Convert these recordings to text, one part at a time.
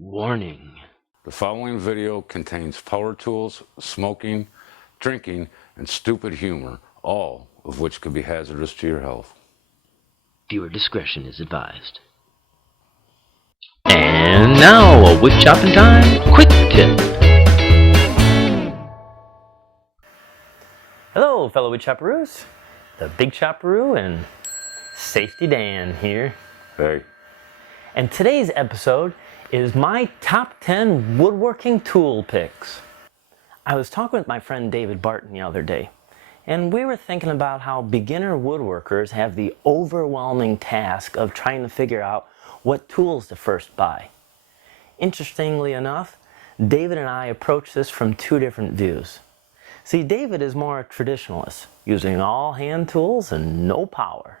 Warning. The following video contains power tools, smoking, drinking, and stupid humor, all of which could be hazardous to your health. Viewer discretion is advised. And now, a wood chopping time quick tip. Hello, fellow wood chopperoos. The Big Chopperoo and Safety Dan here. Hey. And today's episode is my top 10 woodworking tool picks. I was talking with my friend David Barton the other day, and we were thinking about how beginner woodworkers have the overwhelming task of trying to figure out what tools to first buy. Interestingly enough, David and I approach this from two different views. See, David is more a traditionalist, using all hand tools and no power.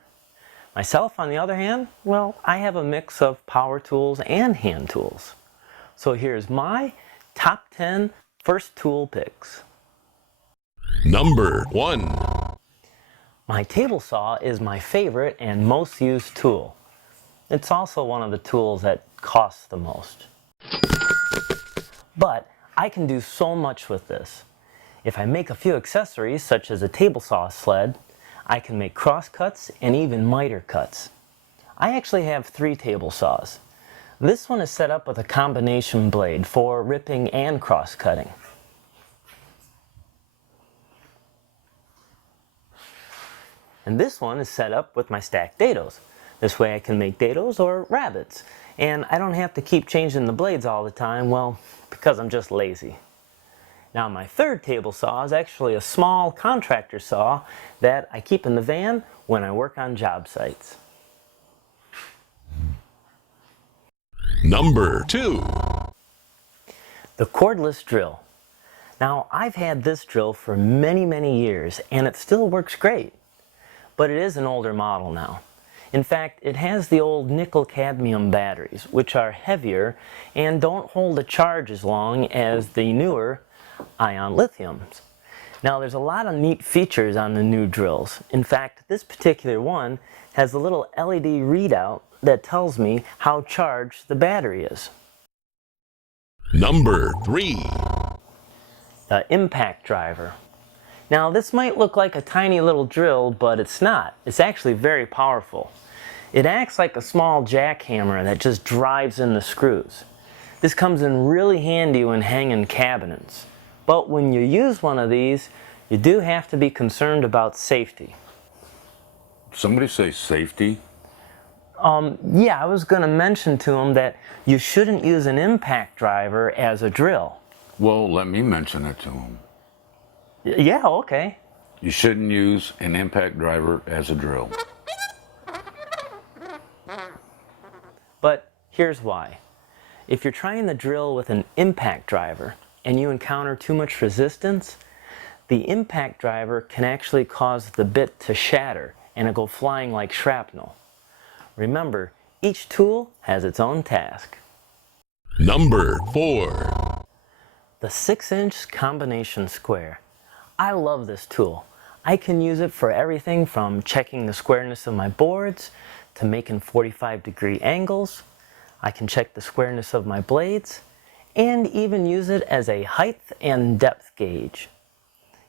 Myself, on the other hand, well, I have a mix of power tools and hand tools. So here's my top 10 first tool picks. Number 1. My table saw is my favorite and most used tool. It's also one of the tools that costs the most. But I can do so much with this. If I make a few accessories, such as a table saw sled, I can make cross cuts and even miter cuts. I actually have 3 table saws. This one is set up with a combination blade for ripping and cross cutting. And this one is set up with my stacked dados. This way I can make dados or rabbets. And I don't have to keep changing the blades all the time, well, because I'm just lazy. Now my third table saw is actually a small contractor saw that I keep in the van when I work on job sites. Number 2. The Cordless Drill. Now I've had this drill for many years and it still works great. But it is an older model now. In fact, it has the old nickel-cadmium batteries, which are heavier and don't hold a charge as long as the newer ion lithiums. Now there's a lot of neat features on the new drills. In fact, this particular one has a little LED readout that tells me how charged the battery is. Number 3. The impact driver. Now this might look like a tiny little drill, but it's not. It's actually very powerful. It acts like a small jackhammer that just drives in the screws. This comes in really handy when hanging cabinets. But when you use one of these, you do have to be concerned about safety. Somebody say safety? Yeah, I was going to mention to him that you shouldn't use an impact driver as a drill. Well, let me mention it to him. Yeah, okay. You shouldn't use an impact driver as a drill. But here's why. If you're trying to drill with an impact driver and you encounter too much resistance, the impact driver can actually cause the bit to shatter and it go flying like shrapnel. Remember, each tool has its own task. Number 4. The 6-inch combination square. I love this tool. I can use it for everything from checking the squareness of my boards to making 45-degree angles. I can check the squareness of my blades and even use it as a height and depth gauge.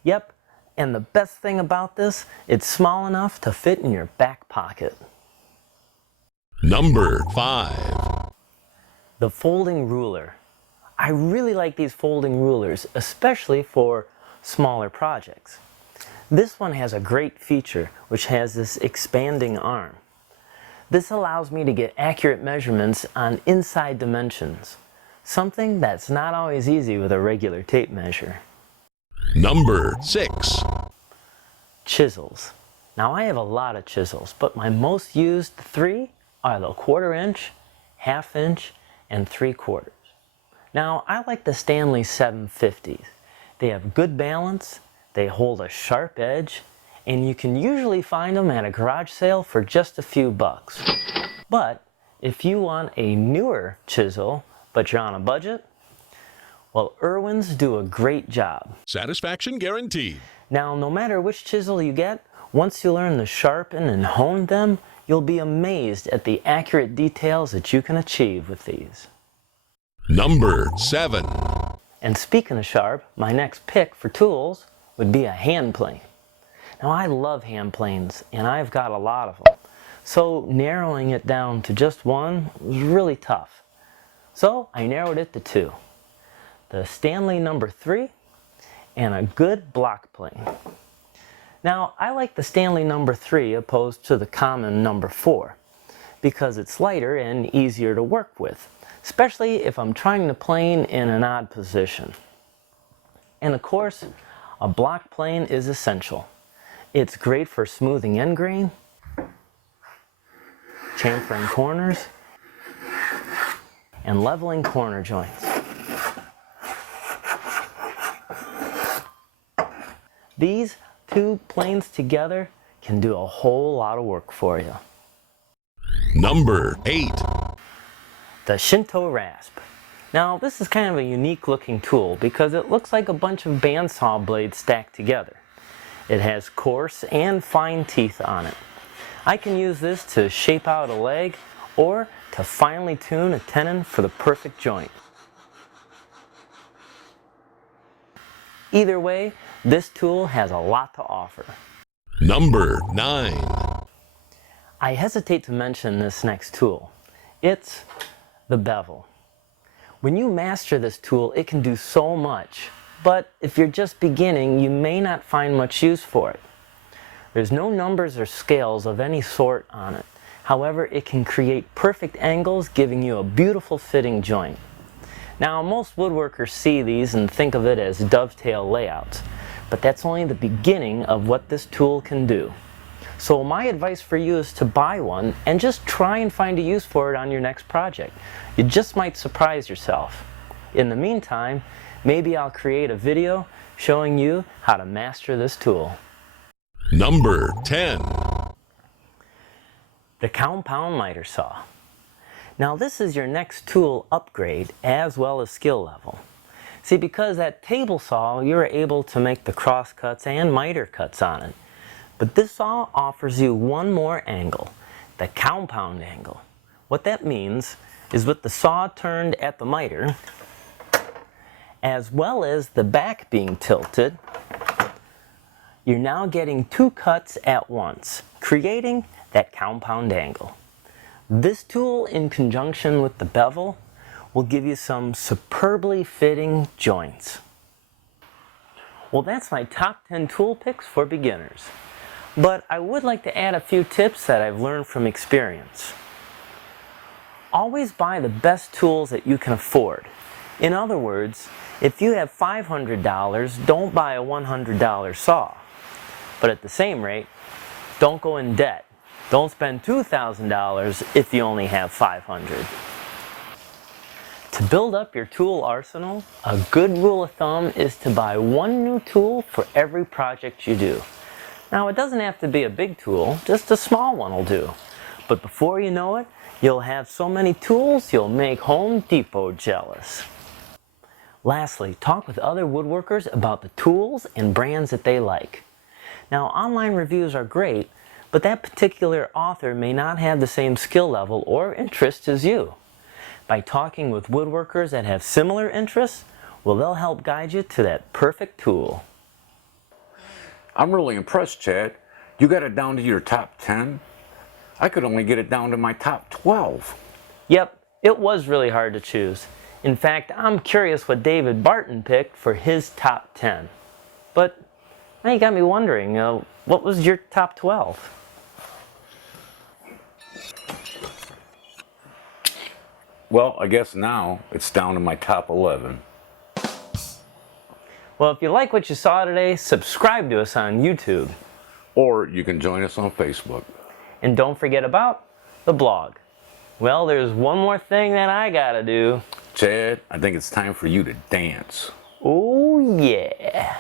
Yep, and the best thing about this, it's small enough to fit in your back pocket. Number 5. The folding ruler. I really like these folding rulers, especially for smaller projects. This one has a great feature, which has this expanding arm. This allows me to get accurate measurements on inside dimensions, something that's not always easy with a regular tape measure. Number 6. Chisels. Now I have a lot of chisels, but my most used 3 are the 1/4 inch, 1/2 inch, and 3/4. Now I like the Stanley 750s. They have good balance, they hold a sharp edge, and you can usually find them at a garage sale for just a few bucks. But if you want a newer chisel, but you're on a budget, well, Irwin's do a great job. Satisfaction guaranteed. Now, no matter which chisel you get, once you learn to sharpen and hone them, you'll be amazed at the accurate details that you can achieve with these. Number 7. And speaking of sharp, my next pick for tools would be a hand plane. Now I love hand planes, and I've got a lot of them. So narrowing it down to just one was really tough. So I narrowed it to two. The Stanley number 3 and a good block plane. Now I like the Stanley number 3 opposed to the common number 4 because it's lighter and easier to work with, especially if I'm trying to plane in an odd position. And of course, a block plane is essential. It's great for smoothing end grain, chamfering corners, and leveling corner joints. These two planes together can do a whole lot of work for you. Number 8. The Shinto Rasp. Now this is kind of a unique looking tool because it looks like a bunch of bandsaw blades stacked together. It has coarse and fine teeth on it. I can use this to shape out a leg or to finely tune a tenon for the perfect joint. Either way, this tool has a lot to offer. Number 9. I hesitate to mention this next tool. It's the bevel. When you master this tool, it can do so much. But if you're just beginning, you may not find much use for it. There's no numbers or scales of any sort on it. However, it can create perfect angles, giving you a beautiful fitting joint. Now, most woodworkers see these and think of it as dovetail layouts, but that's only the beginning of what this tool can do. So my advice for you is to buy one and just try and find a use for it on your next project. You just might surprise yourself. In the meantime, maybe I'll create a video showing you how to master this tool. Number 10. The compound miter saw. Now this is your next tool upgrade as well as skill level. See, because at table saw you're able to make the cross cuts and miter cuts on it. But this saw offers you one more angle, the compound angle. What that means is with the saw turned at the miter, as well as the back being tilted, you're now getting two cuts at once, creating that compound angle. This tool in conjunction with the bevel will give you some superbly fitting joints. Well, that's my top 10 tool picks for beginners. But I would like to add a few tips that I've learned from experience. Always buy the best tools that you can afford. In other words, if you have $500, don't buy a $100 saw. But at the same rate, don't go in debt. Don't spend $2,000 if you only have $500. To build up your tool arsenal, a good rule of thumb is to buy one new tool for every project you do. Now, it doesn't have to be a big tool, just a small one will do. But before you know it, you'll have so many tools you'll make Home Depot jealous. Lastly, talk with other woodworkers about the tools and brands that they like. Now, online reviews are great, but that particular author may not have the same skill level or interest as you. By talking with woodworkers that have similar interests, well, they'll help guide you to that perfect tool. I'm really impressed, Chad. You got it down to your top 10? I could only get it down to my top 12. Yep, it was really hard to choose. In fact, I'm curious what David Barton picked for his top 10. But now you got me wondering, what was your top 12? Well, I guess now it's down to my top 11. Well, if you like what you saw today, subscribe to us on YouTube. Or you can join us on Facebook. And don't forget about the blog. Well, there's one more thing that I gotta do. Chad, I think it's time for you to dance. Oh yeah.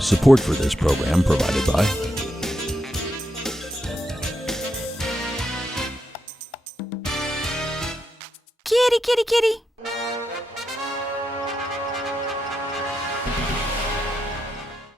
Support for this program provided by kitty, kitty, kitty.